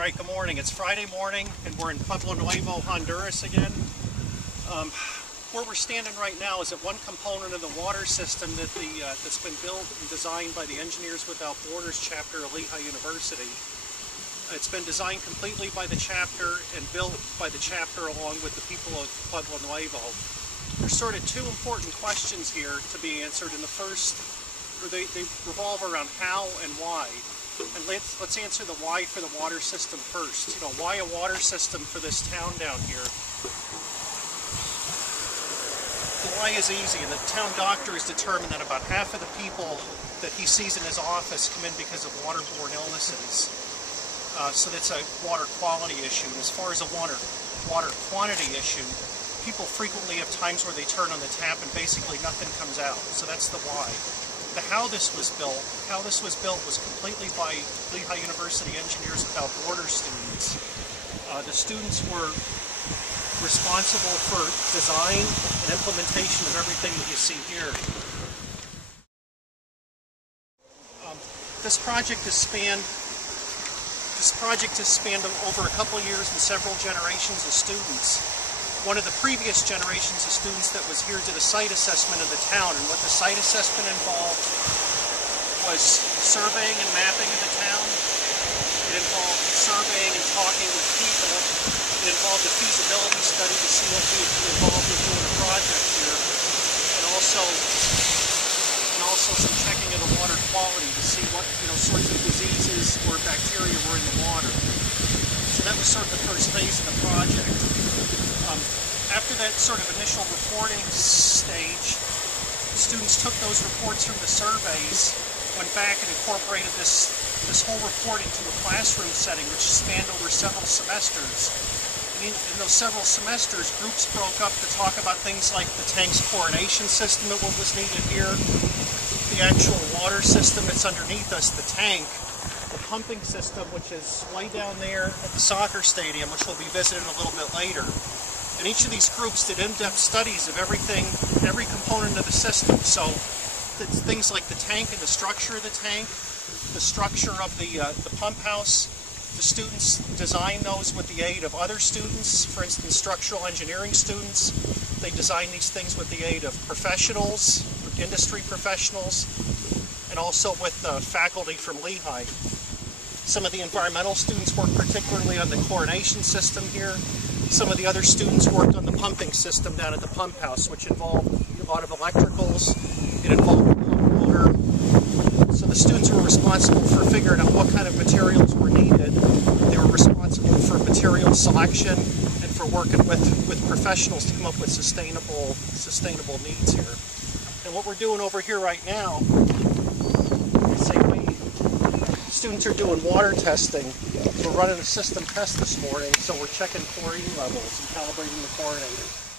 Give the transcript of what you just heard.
Alright, good morning. It's Friday morning and we're in Pueblo Nuevo, Honduras again. Where we're standing right now is at one component of the water system that's been built and designed by the Engineers Without Borders chapter of Lehigh University. It's been designed completely by the chapter and built by the chapter along with the people of Pueblo Nuevo. There's sort of two important questions here to be answered, and the first, they revolve around how and why. And let's answer the why for the water system first. You know, why a water system for this town down here? The why is easy, and the town doctor has determined that about half of the people that he sees in his office come in because of waterborne illnesses. So that's a water quality issue. And as far as a water quantity issue, people frequently have times where they turn on the tap and basically nothing comes out. So that's the why. The how this was built was completely by Lehigh University Engineers Without Borders students. The students were responsible for design and implementation of everything that you see here. This project has spanned over a couple of years and several generations of students. One of the previous generations of students that was here did a site assessment of the town, and what the site assessment involved was surveying and mapping of the town. It involved surveying and talking with people. It involved a feasibility study to see what we would be involved in doing a project here, and also some checking of the water quality to see what sorts of diseases or bacteria were in the water. So that was sort of the first phase of the project. After that sort of initial reporting stage, students took those reports from the surveys, went back and incorporated this whole report into a classroom setting which spanned over several semesters. In those several semesters, groups broke up to talk about things like the tank's chlorination system and what was needed here, the actual water system that's underneath us, the tank, the pumping system, which is way down there at the soccer stadium, which we'll be visiting a little bit later. And each of these groups did in-depth studies of everything, every component of the system. So things like the tank and the structure of the tank, the structure of the pump house. The students designed those with the aid of other students, for instance, structural engineering students. They designed these things with the aid of professionals, industry professionals, and also with faculty from Lehigh. Some of the environmental students worked particularly on the chlorination system here. Some of the other students worked on the pumping system down at the pump house, which involved a lot of electricals. It involved pump motor. So the students were responsible for figuring out what kind of materials were needed. They were responsible for material selection and for working with professionals to come up with sustainable needs here. And what we're doing over here right now, students are doing water testing. We're running a system test this morning, so we're checking chlorine levels and calibrating the chlorinator.